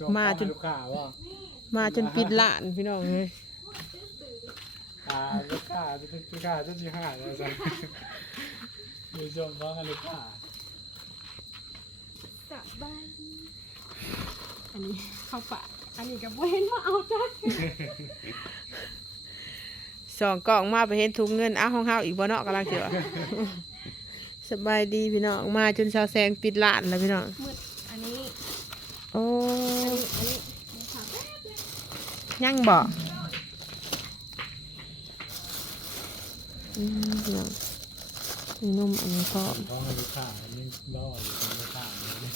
ส่งมาของจนให้ลูกค้าว่ามาจนปิดร้านพี่น้องเลยอ่าลูกค้าจะเป็นลูกค้าจะจีห้าแล้วจ้ะมีส่งของให้ลูกค้าสบายดีอันนี้เข้าปากอันนี้กับเว้นมาเอาจ้ะสองกล่องมาไปเห็นถุงเงินอ้าวห้องเฮาอีกบ่เนาะกำลังเจอสบายดีพี่น้องมาจนชาวแซงปิดร้านแล้วพี่น้อง มืดอันนี้ โอ้ อันนี้อันนี้นะคะ ยังบ่อืมพี่นมอันนี้ก็ส่งของให้ลูกค้านี่รออยู่กับลูกค้าเลย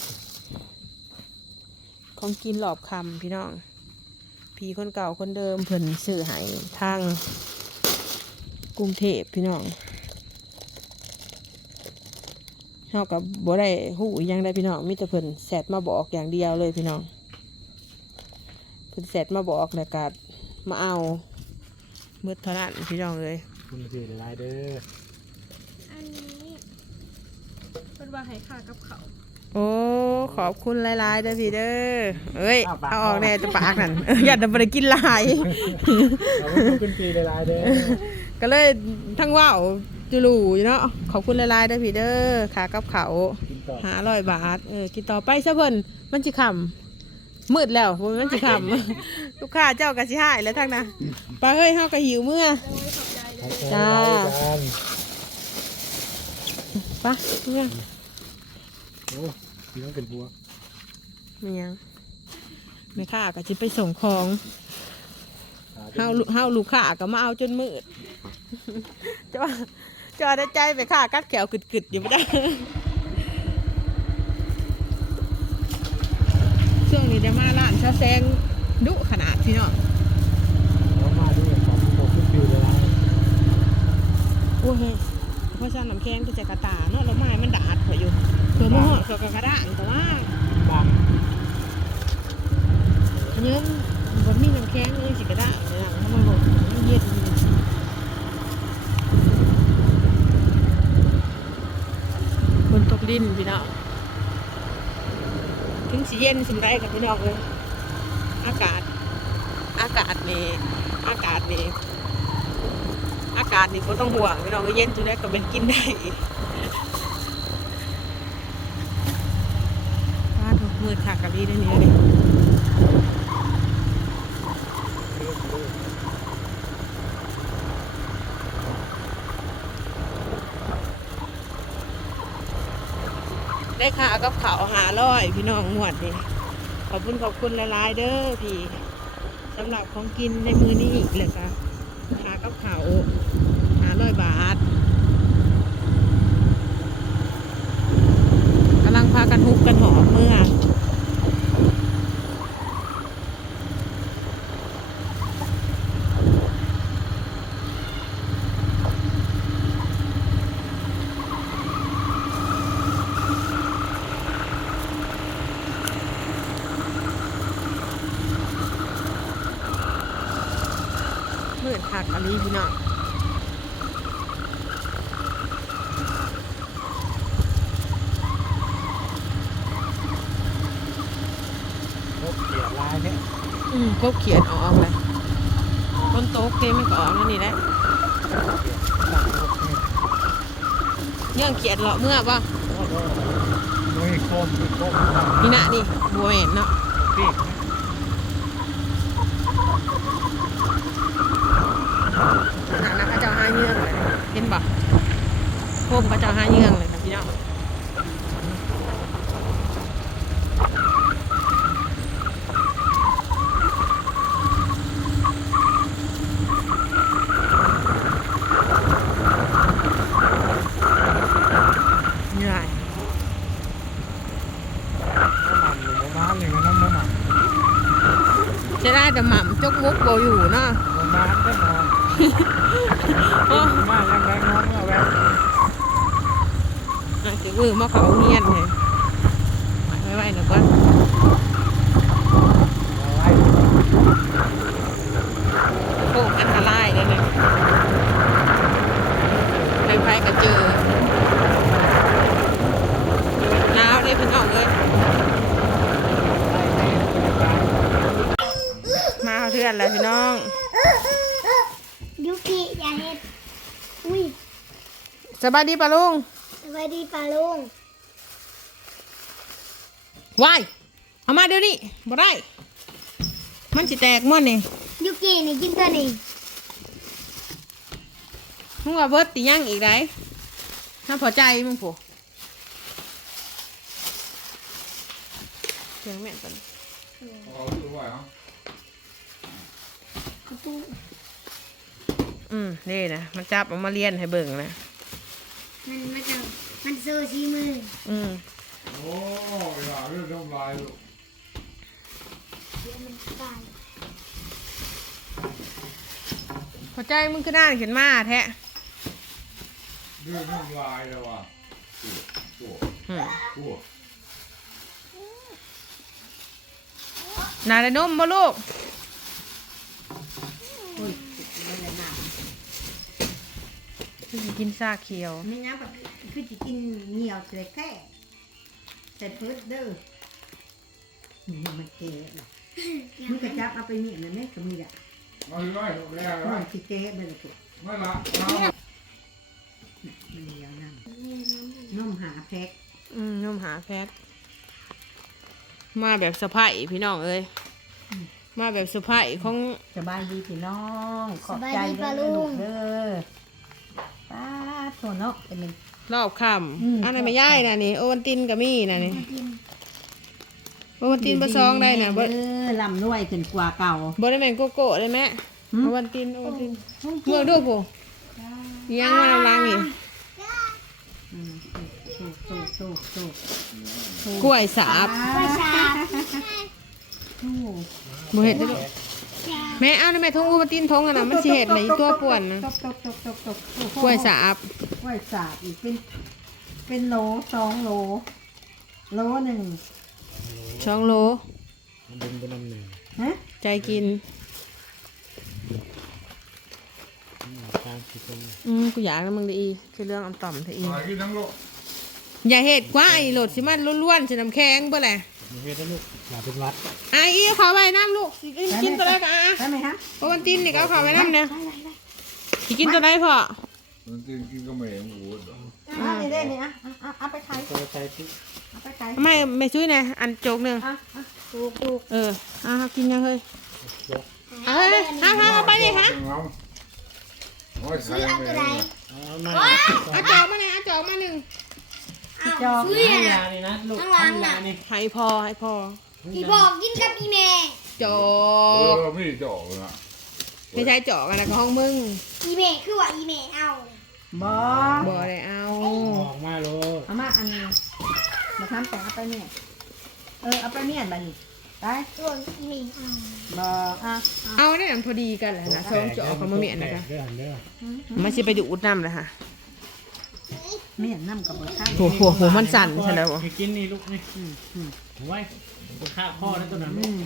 ของกินหลอบคำพี่น้องพี่คนเก่าคนเดิมเพิ่นซื้อให้ทางกรุงเทพพี่น้องเฮากับบ่ได้ฮู้ยังได้พี่น้องมีแต่เพิ่นแซดมาบอกอย่างเดียวเลยพี่น้อง เพิ่นแซดมาบอกแล้วก็มาเอาเมื่อเท่านั้นพี่น้องเลยคุณคือหลายเด้ออันนี้เป็นว่าให้ค่ากับเขาวโอ้ขอบคุณหลายๆเด้อพี่เด้อเอ้ยเอาออกแน่จะปากนั่นเอออย่าจะบ่ได้กินหลายเราก็ขึ้นปีหลายเด้อก็เลยทั้งว่าวจุลูอยู่เนาะขอบคุณหลายๆเด้อพี่เด้อขากับเขาวกินต่อหาร้อยบาทเออกินต่อไปซะเพิ่นมันสิคำ มืดแล้วบ่มันสิคำลูกค้าเจ้าก็สิหายแล้วทั้งนะไปเฮ้ยเฮาก็หิวเมื่อโดยขอบใจเลยจ้ากันไปเนี่ยโอ้ยต้องเป็นบัวมันยังแม่ค้าก็สิไปส่งของหเฮาลูเฮาลูกค้าก็มาเอาจนมืดจะว่าจะว่าได้ใจไปค้ากัดแขวกึดๆอยู่บ่ได้ ช่วงนี้ได้มาร้านชาแซงดุขนาดพี่เนาะเรามาด้วยของโตขึ้นปีหลายโอ้ยเพราะฉะนั้นน้ำแข็งก็จะกระตาเนาะแล้วไม้มันดาดข่อยอยู่เผื่อมาหอดเผื่อกระด้างแต่ว่าบางเนื้อบนมีน้ำแข็งเลยสิกระด้างเลยนะถ้ามันหมดมันเย็นบนตกดินพี่น้องถึงสีเย็นสิได้กับพี่น้องเลย อากาศ อากาศนี่อากาศนี่อากาศนี่ก็ต้องห่วงพี่น้องก็เย็นจุดได้ก็เป็นกินได้ว้าถูกมืดขากกับพี่ได้เนี่ยเลยได้ขากับเขาหาร้อยพี่น้องหมวดนี่ ขอบคุณขอบคุณหลายๆเด้อพี่สำหรับของกินในมือนี้เลยค่ะรากับเขาหาร้อยบาทกำลังพากันฮุบกันหอมเมื่อ เมื่อถักอันนี้พี่น้องพบเกียร์ลายเนี่ยอืมพบเขียนออกเลยคนโต๊ะเกมไม่ก็ออกนั่นนี่แหละเรื่องเขียนเหรอเมื่อป่ะโอ้ยโคมโคมนี่นะนี่บัวเห็นเนาะ ปีก ข นาดนั้นเจ้าห้าเยื่องเลยเห็นป่ะพวกพระเจ้าห้าเยื่องเลยนะพี่น้องเหนื่อย น้ำมันอยู่ประมาณหนึ่งน้ำมัน จะได้แต่หม่ำจกมุกโบอยู่เนาะ ประมาณได้นอน โอ้ มายังแรงน้องเอาแววอาจจะมือมาเขาเงียนเลยไว้ไว้หน่อยก่าไว้โค้งอันตรายเลยนี่ยไปไปก็เจอหนาวเลยพี่น้องเลยไล่แม่อนแล้วพี่น้อง ยุกิอย่าเห็ดอุ้ย สบายดีปะลุงสวัสดีป้าลุงวายเอามาเดี๋ยวนี้บ่ได้ มันสิแตกหมดนี่ยุกินี่กินตัวนี้มึงว่าเบิดติยังอีกไรถ้าพอใจมึงผู้เสียงแม่นปะนี่เอาดูไว้ครับกระปูอืมนี่นะมันจับเออกมาเรียนให้เบิ่งนะ มันมันจะมันโซชีมืออืมโอ้ยอย่าเรื่องทำลายลูกเดี๋ยวมันตายพอใจมึงขึ้นหน้าเขียนมาแท้เรื่องทำลายแล้วว่ะตัวอืมตัวนาได้นมบ่ลูกคือสิ กินซาเขียว ไม่งั้นแบบคือจะกินเหนียวใส่แค่ใส่เพิร์ดเด้อนี่มันเก๋หรอมึงกระจับเอาไปเมียนนะแม่ก็มีอะเอาไว้แล้วมันสิเก๋ไปเลยปุ๊บไม่ละเอามันเหนียวนั่นนุ่มหาแพ็คอืมนมหาแพทย์มาแบบสะพายพี่น้องเอ้ยมาแบบสะพายของ สบายดีพี่น้อง ขอบใจเด้อลูกเด้อ ป้าโถเนาะเป็น รอบค่อืมำอันนั้นไม่ย่ายนะนี่โอวันตินก็มีนะนี่โอวันตินประซองได้นะบ่เออลำนวยขึ้นกว่าเก่า บ่ได้แม่นโกโก้ได้ไหมหืม โอวันตินโอวันตินเมื่อดูผู้ยังมาลำลังอีกอืมสู้สู้สู้สู้กล้วยสาบไปชาบสู้บ่เห็ดได้อลูก แม่เอาได้แม่ทงโอวันตินทงอันนะมันสิเห็ดในตัวป่วนนะตบตบตบตบตบตบกล้วยสาบกล้วยสาบอีกเป็น เป็นโลสองโล โลหนึ่งช่องโลมันดึงไปนำหนึ่งฮะใจกินอืมกูอยากนะมึงได้อีคือเรื่องอำต่อมเธออีหายกินทั้งโลกอย่าเห็ดกว่าไอ้โหลดสิมันล้วนๆสิน้ำแข็งเบ่าแหละ เฮ็ดได้ลูกอย่าเป็นวัดไอ้อีเขาไปน้ำลูกสิกินตัวแรกอะได้ไหมฮะโอวันตินนี่ก็เอาเขาไปน้ำเนี่ยสิกินตัวไหนพ่อมันจริงกินก็ไม่เห็นหูดอกอะนี่ได้นี่อะอะอะเอาไปขายตัวใจที่เอาไปขายไม่ไม่ช่วยนะอันโจกหนึ่งอะอะถูกถูกเอออะกินยังเฮ้ยเฮ้ยฮะฮะเอาไปดิฮะซื้อเอาตัวได้ไหนเอามาเอาจอกมาเนี่ยเอาจอกมาหนึ่ง เอาจอกซื้อให้น่ะยานี่นะลูกข้างหลังน่ะให้ยานี่ให้พอให้พอที่บอกกินกับอีแม่จอเอกอไม่จอกนะไม่ใช่จอกอะไรก็ห้องมึงอีแม่คือว่าอีแม่เอาบอบ่ได้เอาออกมาโลดเอามาอันนึงมาทำแต่เอาไปเนี่ยเออเอาไปเนี่ยบัดนี้ไปส่วนอีแม่เอาบออะอะเอาได้อันพอดีกันแหละนะสองจอกเขามาเมียนนะคะเด้อเด้อมาสิไปดูอุดน้ำเลยค่ะ เมียนน้ำกับบัข้าวโหโหโหมันสั่นใช่แล้วบ่ให้กินนี่ลูกนี่อืมอืมเอาไว้ตัวข้าพ่อแล้วตัวนั้นอืม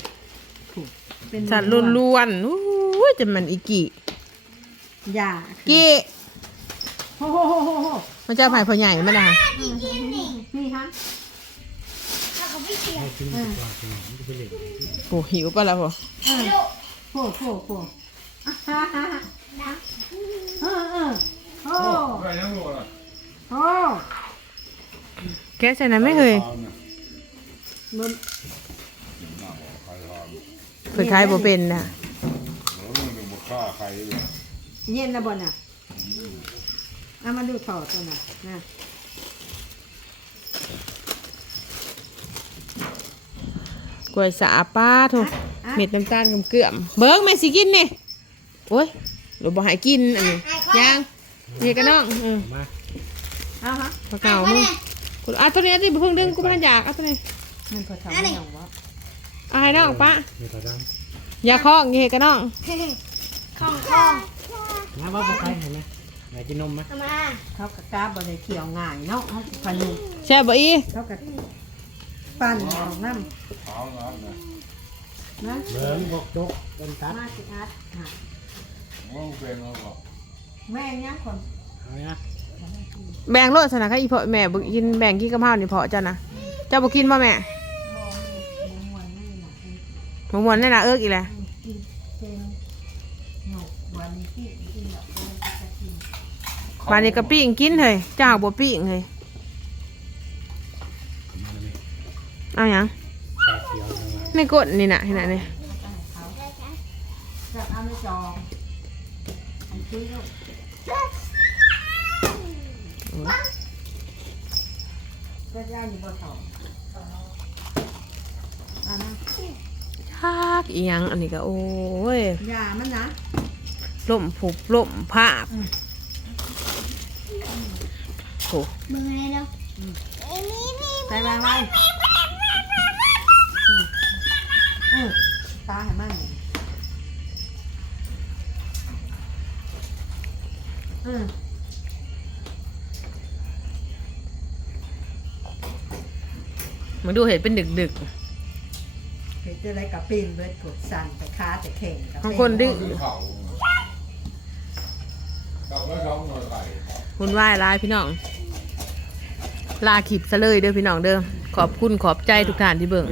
ถูกเป็นสั่นล้วนๆอู้ยจะมันอีกี่ยากี่โอ้โหโหโหโหมันจะผ่ายพอใหญ่มานะนี่ฮะแล้วก็ไม่เสียให้กินดีกว่ากินมันจะไปเล่นโอ้หิวปะล่ะพ่อเออโผล่โผล่โผล่อะฮ่าฮ่าฮ่านะเออเออโอ้ได้ยังโลละ โอ้แกใส่นั้นไม่เคยบนใครทำเผื่อใครบ่เป็นนะแล้วมันจะมาฆ่าใครเลยเย็นนะบนอะเอามาดูถอดตัวน่ะนะกล้วยสาป้าโถเม็ดน้ำตาลกับเกลือมเบิ้งแม่สิกินนี่โอ้ยเราบ่ให้กินอันนี้ยังนี่กันน้องอืมมา เอาฮะปลาเก่ามึงกูเอาตัวนี้ดิเพิ่งดึงกูพันอยากเอาตัวนี้มันพอทำไม่เอาวะเอาให้น้องป้าเดี๋ยวตาดอย่าคล้องนี่กันน้องของของำมาว่าบ่ใครเห็นไหมอยากกินนมไหมเอามาเขากะกาบริเขียวง่ายเนาะเขาสิพันนี่แช่บบ่อีเขากะปั่นออกน้เท้าน้ำนะำนะเบิ้งบกจกเป็นตัดมาสิอาร์ตฮะว่าเป็นแล้วก็แม่งยังคนเอาเนี่ย แบ่งโลดสนะค่ะอีพ่อแม่บุกินแบ่งกินกะเพราวนี่พอจ้านะเจ้าบุกินบ่แม่บ่ม่วนแน่นะเอิกอีแหละบานนี้ก็ปิ้งกินเฮ้ยเจ้าบ่ปิ้งเฮ้ยเอาอย่างไม่กดนี่นะเห็นน่ะนี่จเอาในจอง กก็ได้อยู่บ่สองเอานะทักอีหยังอันนี้ก็โอ้ยยามันนะล่มผูกล่มภาพโอ้เบิ่งอะไรเนาะไอ้นี่นี่ใส่ไว้ไว้อืมอืมตาให้มันนี่อืม มาดูเห็ดเป็นดึกดึกเห็นอะไรกับปีนเบิดกดสั่นแต่ขาแต่แข็งกับบางคนดื้อเขากลับแล้วร้องหน่อยไข่ๆคุณไหว้ร้ายพี่น้อง ลาขีบซะเลยเด้อพี่น้องเด้อขอบคุณขอบใจทุกท่านที่เบิ่ง